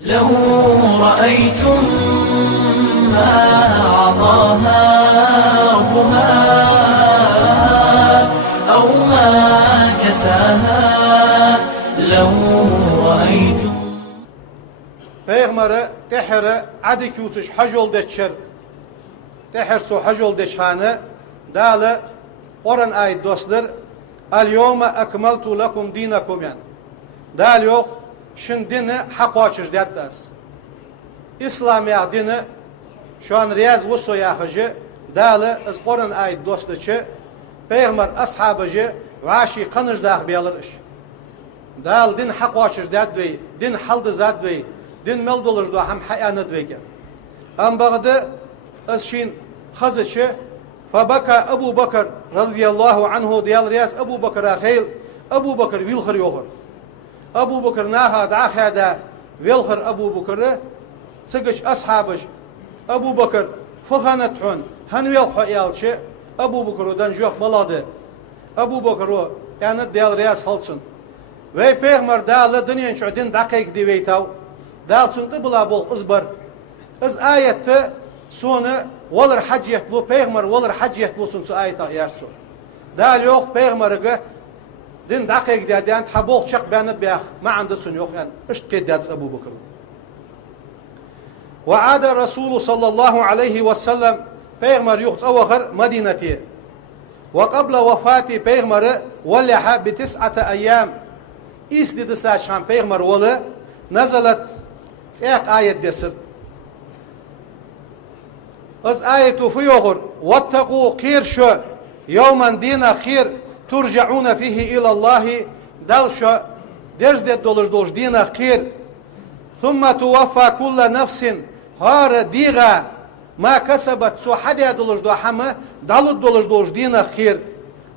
لو رأيتم ما أعطاها ربها أو ما كساها لو رأيتم. Peygamber'e tehre adik yutuş hacol deçer. Teher su hacol deçhane dağlı oran ait dostlar al yawma akmaltu lakum dinakum yani. Dağlı yok şun dini hak açır deddas. İslamiyet dini şu an riyaz vusu yahıcı dağlı az oran ait dostçı Peygamber ashabıcı vaşi kanıjdağ beyalır iş. Dağlı din hak açır dedvey, din haldı zadvey. Din mel dolur da hem hayanat vegen. Am bagdı asşin khazıçı fabaka Ebu Bakr radıyallahu anhu diyal riyaz Ebu Bakr'a khayl Ebu Bakr wilkhir yohur. Ebu Bakr naha da'khada wilkhir Ebu Bakr'ı sıgıç ashabıç Ebu Bakr fakhanatun han wilkhu yalçı Ebu Bakr'dan yok maladı. Ebu Bakr'ı yani diyal riyaz halsın. Ve peygamber dağlı dünyanın çödün dakik diveytav. Dalçında bula bol ızbar. Iz ayette sonu olur haciyet bu peygamber olur haciyet bulsun su ayet ayarsu. Dal yok peygamberge din dakik dediğin tabok çak beni bih ma andısın yok yani işte dedis Ebu Bakr. Ve ada Resulü sallallahu aleyhi ve sellem peygamber yok avakır Medineti. Ve qabla vefati peygamberi vallaha bi 9 ayyam. İsdi saçan peygamber oğlu nazalat Tek ayet desir. Az ayetu fi yoğur. Vattaku khir şu. Yevmen dina khir. Turca'una fihi ilallahi. Dal şu. Ders de doluş dina khir. Thumma tuvaffa kulla nefsin. Har diga. Ma kasabat su hadiya doluş hamı. Dalut doluş dina khir.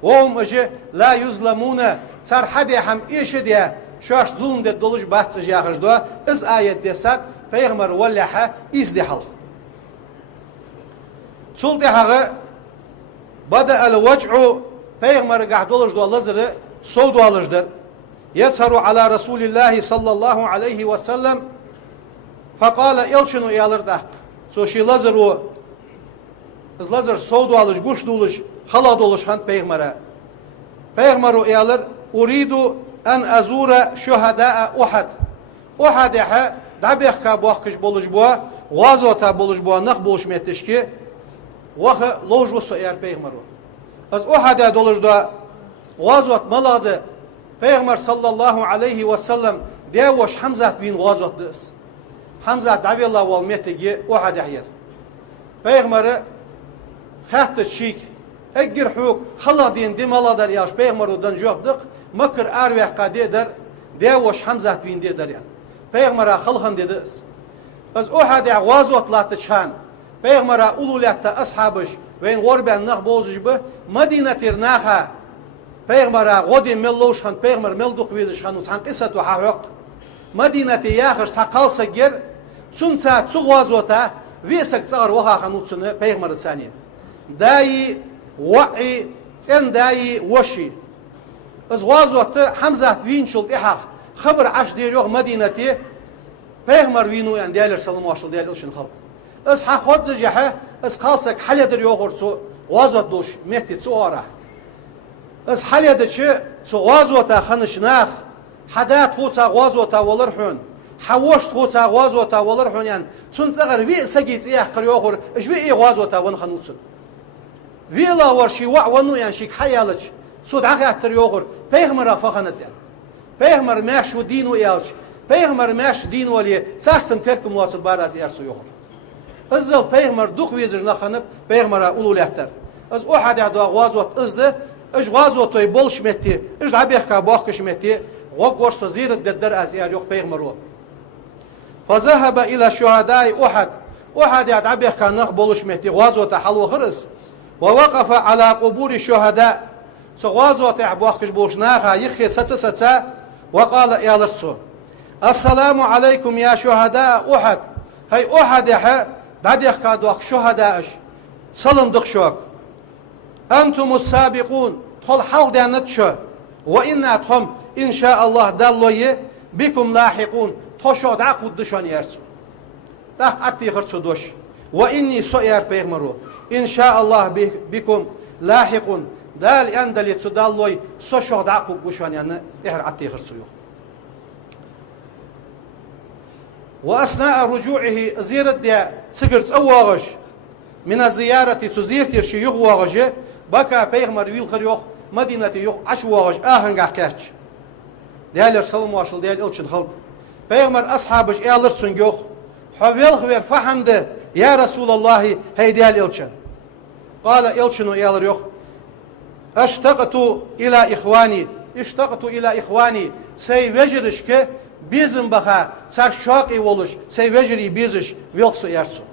Oğum acı la yuzlamuna. Sar hadiya ham işi diye. Şaş zulüm de doluş bahtsız yağışda iz ayet desat peygamber vallaha izdihal. Sul dehağı bada al vec'u peygamber gah doluş da lazırı sol dualışdır. Yetsaru ala Resulillahi sallallahu aleyhi ve sellem faqala elçinu yalır da. So şi lazır o iz lazır sol dualış guş doluş hala doluş han peygambere. Peygamber o yalır uridu en azura şuhada Uhud. Uhud ha dabıhka boğkış buluş bu, gazota buluş bu, nak buluş metişki. Vaha lojvosu eğer peygamber. Az Uhud'a doluş da gazot maladı. Peygamber sallallahu aleyhi ve sellem devoş Hamza bin gazot dis. Hamza davillah wal metigi Uhud'a yer. Peygamber hattı şik egir huk haladin dimaladar yaş peygamberden jobdık. Makr arveh kadeder devoş Hamza bin deder yani. Peygamber'e halhan dedi. Az Uhud'a gazotlatı çan. Peygamber'e ululatta ashabış ve gorben nah bozucu bu Medine'tir naha. Peygamber'e godi melluşhan peygamber melduk vezişhan usan qisatu haqq. Medine'te yahır sakalsa ger sunsa su gazota vesak tsar wahan utsunu peygamber sani. Dayi wa'i sen dayi washi. Az gazotı Hamza bin şult ihaq. Xabar aş der yok Medine'te peygamber vinu yani diyorlar sallallahu aleyhi ve sellem için halk. Az haqot zaha az qalsak haladır yok orsu gazot doş mehti suara. Az haladır çı su gazota xanışnaq hadat xusa gazota olur hun. Hawosh xusa gazota olur hun yani sunsagar vi sagis ihqir yok ish vi gazota wan xanutsun. Vi la war shi wa wanu yani shik hayalıç sud axatır yok peygamber faxanat yani. Peygamber meşru dinu yalç. Peygamber meş din vali sarsın terkum vasıl baraz yersu yok. Azal peygamber duq vezir naxanıp peygamber'a ululatlar. Az Uhud'a da gazot izdi. Ish gazotoy bolşmetti. Ish abihka boqkishmetti. Waq gorsa zirat dedder az yer yok peygamber o. Fazahaba ila şuhada'i Uhud. Uhud'a abihka nax bolşmetti. Gazota halwa khirz. Ve waqafa ala qubur şuhada. So gazota boqkish bolşnaha yixi satsa وقال يا لصو السلام عليكم يا شهداء أحد هاي أحد يا داديخ كادوخ شهداء سلام دخشوك أنتم السابقون تخل حال دانت شو وإناتهم إن شاء الله دالوي بكم لاحقون توشو داق ودشان يرسو داق أتي خرسو دوش وإني سؤير بيغمرو إن شاء الله بكم لاحق دال أندل تدالوي سوشو داق وشان يعني إحر أتي خرسو يو وأثناء رجوعه زيرت دي سكرت أواغش من الزيارة تزيرت يرشي يغواغش بكا بيغمر ويل خريوخ مدينة يوخ عشواغش آهنگا كاتش ديال سلام واشل ديال إلشن خلق بيغمر أصحابش إيالرسون يوخ حويل خوير فحمد يا رسول الله هي ديال إلشن قال إلشن إيالر يوخ اشتقت إلى إخواني سي وجرشك بيزن بخا سر شاقي ولش سي وجري بيزش ويلسو يرسو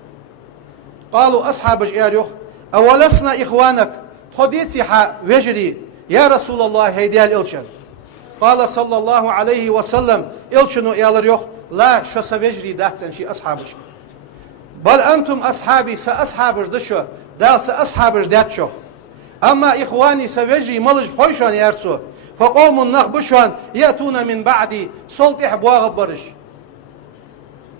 قالوا أصحابش إيال يوخ أولسنا إخوانك تخديتي حا وجري يا رسول الله هي ديال إلشن قال صلى الله عليه وسلم إلشنو إيالر يوخ لا شو سوجري داتن شي أصحابش بل أنتم أصحابي سأصحابش دشو دال سأصحابش داتشو أما إخواني سوجري ملج خوشان يرسو فقوم نخبشان يأتون من بعدي صلت إحبواغ برش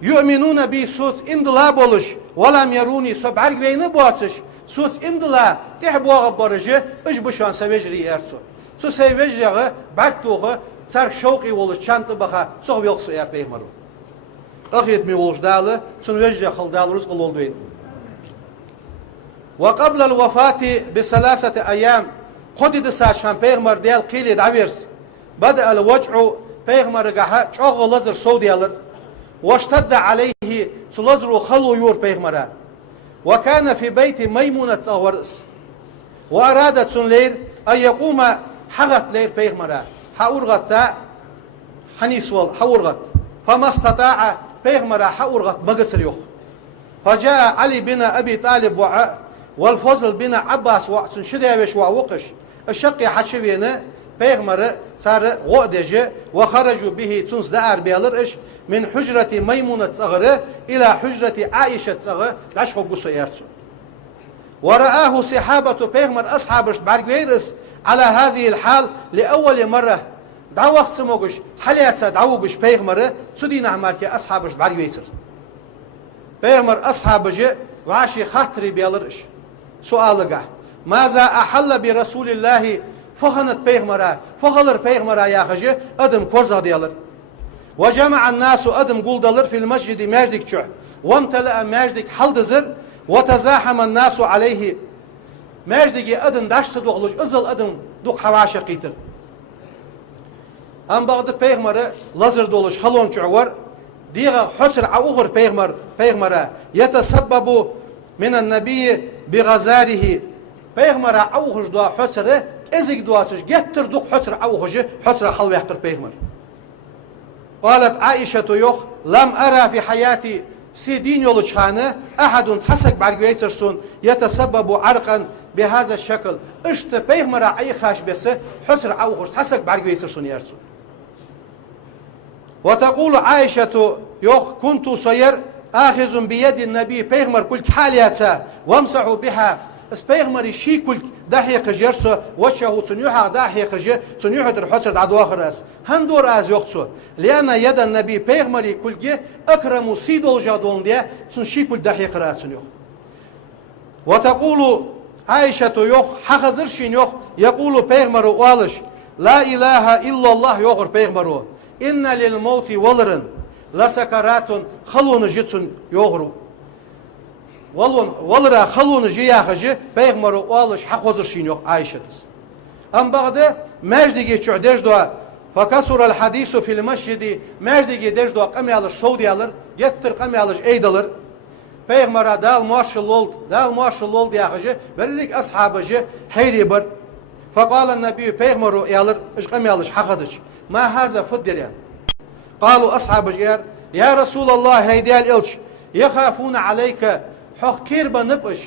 يؤمنون بي سوس اندلا بولش ولم يروني سبعرق بين بواتش سوس اندلا إحبواغ برش إش بشان سوجري يرسو سو سوجري بعدتوغ سر شوقي ولش چانت بخا سو ويلسو ير بيغمرو أخيت مي ولش دالة سن وجري خل دال رزق الولدوين وقبل الوفاة بثلاثة أيام قدد ساشان بيغمر ديال قيلي دعويرس بدأ الوجع بيغمر قاها چوغ لزر سوديالر واشتد عليه سلزر خلو يور بيغمرا وكان في بيت ميمونة تصورس وأرادت سنلير أن يقوم حغت لير بيغمرا حاورغت حنيسول حاورغت فما استطاع بيغمرا حاورغت مقصر يوخ فجاء علي بن أبي طالب والفضل بن عباس وعسن شديوش وعوقش الشقي حشبينا بيغمر صار غودجه وخرجوا به تنس دار بيالرش من حجرة ميمونة صغره إلى حجرة عائشة صغره داشخو قصو يرسو ورآه صحابة بيغمر أصحابش بارغويرس على هذه الحال لأول مرة دعو وقت سموغش حليات دعوغش بيغمر تسدين عمالك أصحابش بارغويسر بيغمر أصحابش وعاشي خاطري بيالرش سؤالك ماذا أحل برسول الله فخنت بيغمرا فخلر بيغمرا يا خجي أدم كورزا ديالر وجمع الناس أدم قولدلر في المسجد ماجدك شو وامتلأ ماجدك حلدزر وتزاحم الناس عليه ماجدك أدم داشت دوغلوش أزل أدم دوغ حواشا قيتر أم بغد بيغمرا لزر دولوش خلون شعور ديغا حسر عوغر بيغمرا يتسبب من النبي بغزاره بيغمرا عوغش دوا حسر ازيك دواتش جتر دوغ حسر عوغش حسر حلو يحتر بيغمر قالت عائشة يوخ لم أرى في حياتي سيدين يولوشخانة أحد تحسك بعرقويترسون يتسبب عرقا بهذا الشكل اشت بيغمرا أي خاش بس حسر عوغش تحسك بعرقويترسون يرسون وتقول عائشة يوخ كنت سير آخذ بيد النبي بيغمر كل حالياتا وامسح بها اس بيغمر شي كل دحيق جرسو وجهه تنيوها دحيق ج تنيوها الحسر عدو اخر اس هندور از يوختو لان يد النبي بيغمر كل اكرم سيدول جادون دي تن شي كل دحيق راسنيو وتقول عائشة يوخ حخزر شين يوخ يقول بيغمر والش لا إله إلا الله يوغر بيغمر إن للموت ولرن لسكرات خلون جتسن يوغرو ولرا خلون جياخجي بيغمر والش حخوزر شين يوخ عائشة أم بعد ماجدي تشعدش دوا فكسر الحديث في المسجد ماجدي دش دوا قم يالش سعودي alır يتر قم يالش ايد alır بيغمر دال ماشلول دياخجي بريك أصحابجي حيري بر فقال النبي بيغمر يالر اش قم يالش حخزش ما هذا فدر يعني قالوا أصحاب جير يا رسول الله هيديال إلش يخافون عليك حق كير بنبش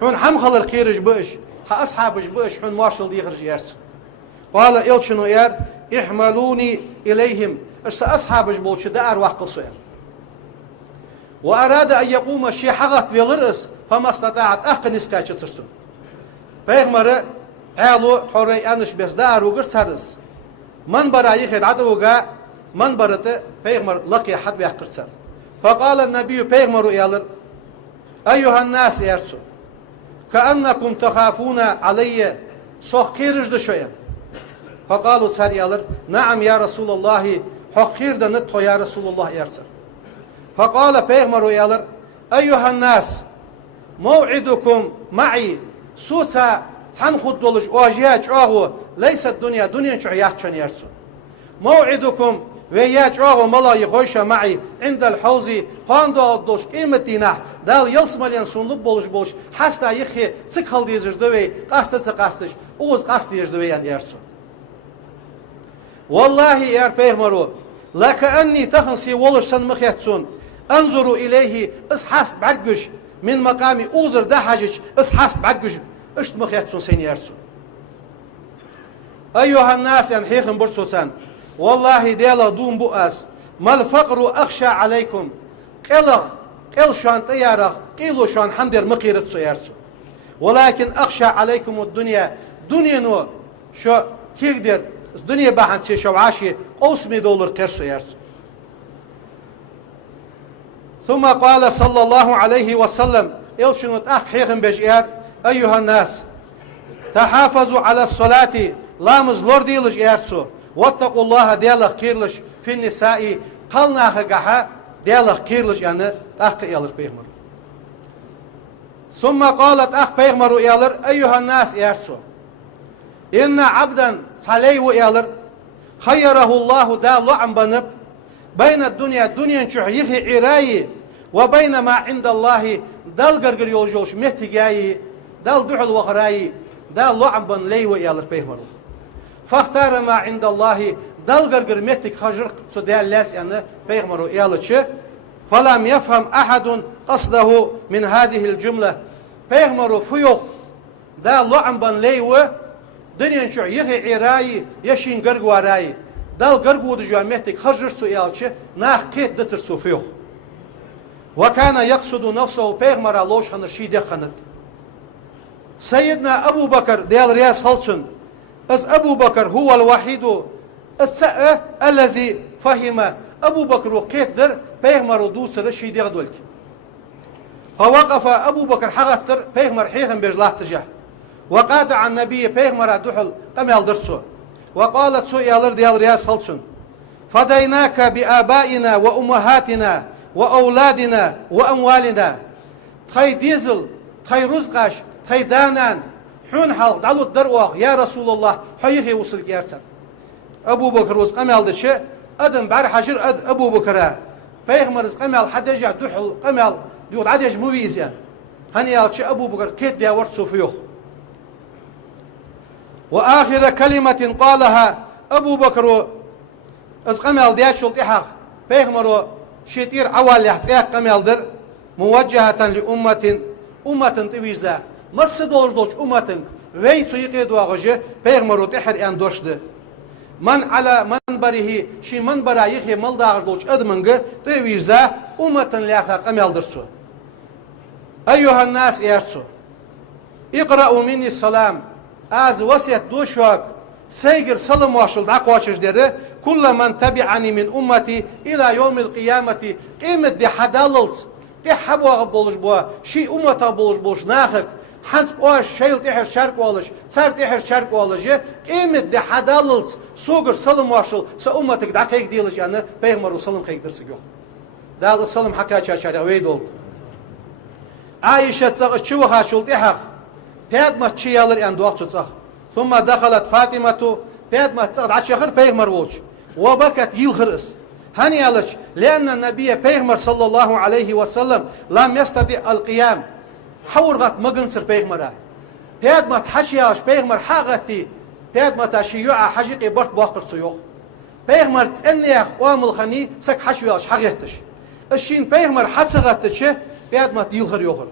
حون حمخل الكيرج بش أصحابش بش حون مارشل ديخرج يرس قال إلشنو ير احملوني إليهم إرس أصحابش بولش دار وقت صير وأراد أن يقوم الشيء حغت بيلرس فما استطاعت أخنس كاتشترسون بيغمر عالو حوري أنش بس دار وقر سرس من برا يخد عدوغا منبرته پیغمبر لقي حد بيحقرسر فقال النبي پیغمبر يالر أيها الناس يرسو كأنكم تخافون علي سوخيرج دشويا فقالوا سار يالر نعم يا رسول الله حقير دنتو يا رسول الله يرسر فقال پیغمبر يالر أيها الناس موعدكم معي سوتا تنخد دولش واجياج أغو ليس الدنيا دنيا شعيات شن يرسو موعدكم وياج أغو ملاي خويشة معي عند الحوزي قاندو الدوش قيمة دينه دال يلسمالين سنلب بولش حستا يخي تسكال ديزش دوي قاستش اوز قاستيش دوي يرسو والله يا پیغمبرو لكأني تخنسي ولش سن مخيتسون انظروا إليه اسحاست بعرقش من مقامي اوزر دحاجش اسحاست بعرقش اشت مخيتسون سين يرسو أيها الناس ينحيخن برسوسان والله ديلا دون بؤاس ما الفقر أخشى عليكم قل شان طيارة قيلو شان حمدر مقيرت سيارسو ولكن أخشى عليكم الدنيا دنيا نو شو كيقدر الدنيا باحن سي شوعاشي قوسمي دولار قرسو يارسو ثم قال صلى الله عليه وسلم إلشنوت أخ حيخن بجئار أيها الناس تحافظوا على الصلاة لامز لورديلش يارسو واتقوا الله ديالك قيرلش في النساء قلنا خقاها ديالك قيرلش يعني أخ يالر بيغمر ثم قالت أخ بيغمر يالر أيها الناس يارسو إن عبدا صليه يالر خيره الله دا لعن بنب بين الدنيا نشوح يخي عراي وبين ما عند الله دال قرقر يولجوش مهتقاي دال دحل وخراي دال لعن بن ليو يالر بيغمر فاختار ما عند الله دال قرقر مهتق خجر سدال لاس يعني بيغمر يالرش فلم يفهم أحد قصده من هذه الجملة بيغمر فيوخ دال لعن بن ليو دنيا نشوح يخي عراي يشين قرقو راي دال قرقو دجوا مهتق خجر سيالش ناخ قيت دتر سوفيوخ وكان يقصد نفسه بيغمر لوش خنرشي دخنت سيدنا أبو بكر ديال رياس خلصن أز أبو بكر هو الوحيد الذي فهم أبو بكر وقيت در بيغمر دوسر الشي ديال دولك فوقف أبو بكر حغتر بيغمر حيخن بيجلاه تجاه وقاطع النبي بيغمر دحل قمال درسو وقالت سؤال ديال رياس خلصن فديناك بآبائنا وأمهاتنا وأولادنا وأموالنا تخي ديزل تخي رزقاش تخي دانان حون حلق دالو الدروغ يا رسول الله حيخي وصل يرسل أبو بكر وز قمال دشي أدم بار حجر أبو بكر بيغمر قمال حدجع دحل قمال ديود عدج مويزيان هني يالشي أبو بكر كيت دياورت سوفيوخ وآخر كلمة قالها أبو بكر از قمال ديات شلطيحق بيغمر شيطير عوال يحتيق قمال در موجهة لأمة طويزة مس دولش أمة ويتو يقيدوا غجه بيغمر تحر أن دوشده من على منبره شي منبره يخي ملداغ دولش أدمنغ طويزة أمة ليحتيق قمال درسو أيها الناس يرسو اقرأوا مني السلام از وسيت دوشوك سيجر سلم واشل دعقواشش ديره كل من تبعني من أمتي إلى يوم القيامة قيمة دي حداللز دي حبوا بولش بوا شي أمتا بولش ناخك حنس واش شيل تحر شرق والش سر تحر شرق والش قيمة دي حداللز سوغر سلم واشل سأمتك دعقيق ديلش يعني بيغمر سلم خيق درسيقو دال السلم حكا چاچاري ويدول عائشة تغش چوخا شلتحق بيد ما تشيالر أن دوقت صح ثم دخلت فاطمة بيد ما تصعد عشر بيغمر ووش وبكت يلخرس هني علش لأن النبي بيغمر صلى الله عليه وسلم لم يستطيع القيام حورغت مغنسر بيغمر بيد ما تحشياش بيغمر حاغتي بيد ما تشيوع حجيقي برت باقر سيوخ بيغمر تنيخ وامل خني سك حشياش حاغتش الشين بيغمر حسغتش بيد ما يلخر يوخر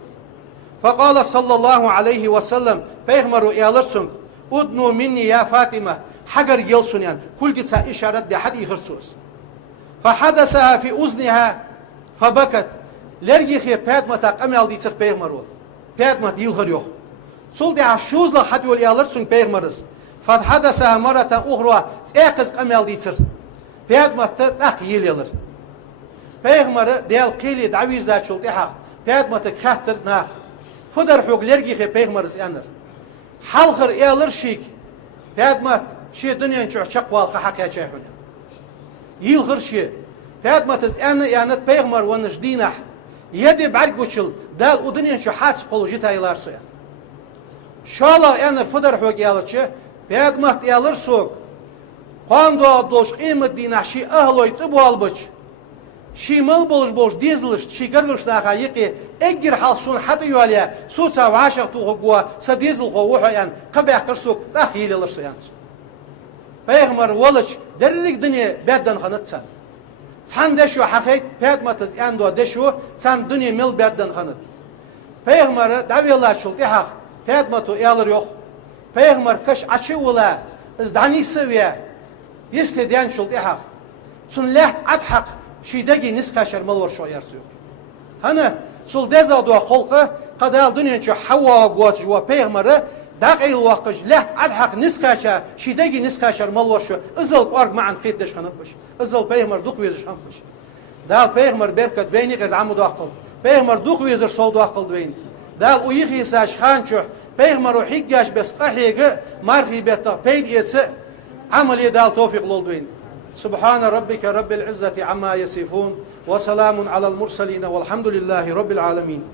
فقال صلى الله عليه وسلم بيغمر يالرسن ادنو مني يا فاطمة حجر يلسن يعني كل جسا إشارة دي حد يخرسوس فحدثها في أذنها فبكت لرجيخي بيدمة قمل دي تخ بيغمرو بيدمة يلخر يوخ صل دي عشوز لحد يول يالرسن بيغمرس فحدثها مرة أخرى اقز قمل دي تخ Peygamber'te tak yelilir. Peygamber'e del qili davizat çult ihaq. Peygamber'te khatir nah. Fudar hugler gihe Peygamber'is yanır. Halqır elir şik. Peygamber şi dünyanın çok valqa haqiqa çayhun. Yılgır şi. Peygamber'is yanat Peygamber vanış dinah. Yedi barguçul dal o dünyanın çok hats qoluji taylar suya. Şala yani fudar hug elir Peygamber elir soğuk. Quando doş imet dinah şi ahloyt bu albaç. Şi mal boluş dizliş şi gargış daha yiki egir halsun hadi yualya suça vaşaq tuğwa sadizl qovuhan qabah qırsuk daxililir suyan. Peygamber walıç derlik dünya bedden xanatsan. Sen de şu haqiqat peygamberimiz endo de şu sen dünya mil bedden xanat. Peygamber daviyalar çulti haq peygamber yalar yok. Peygamber kaş açı ola izdani seviye istediyen çulti haq. Sun leht adhaq şidagi niskaşar malvar şoyarsı yok. Hani sul deza dua xolqa qadal dünyanın şu hava guat jwa peygamberi daqil waqj leht adhaq niskaşa şidagi niskaşar malvar şu izal qarq ma'an qiddash xanabış. İzal peygamber duq vezir xanabış. Dal peygamber berkat veyni qad amu daqil. Peygamber duq vezir sol daqil veyn. Dal uyixi saş xançu peygamber higgash bes qahiga marhibata peyd etse amali dal tawfiq lol veyn. سبحان ربك رب العزة عما يصفون وسلام على المرسلين والحمد لله رب العالمين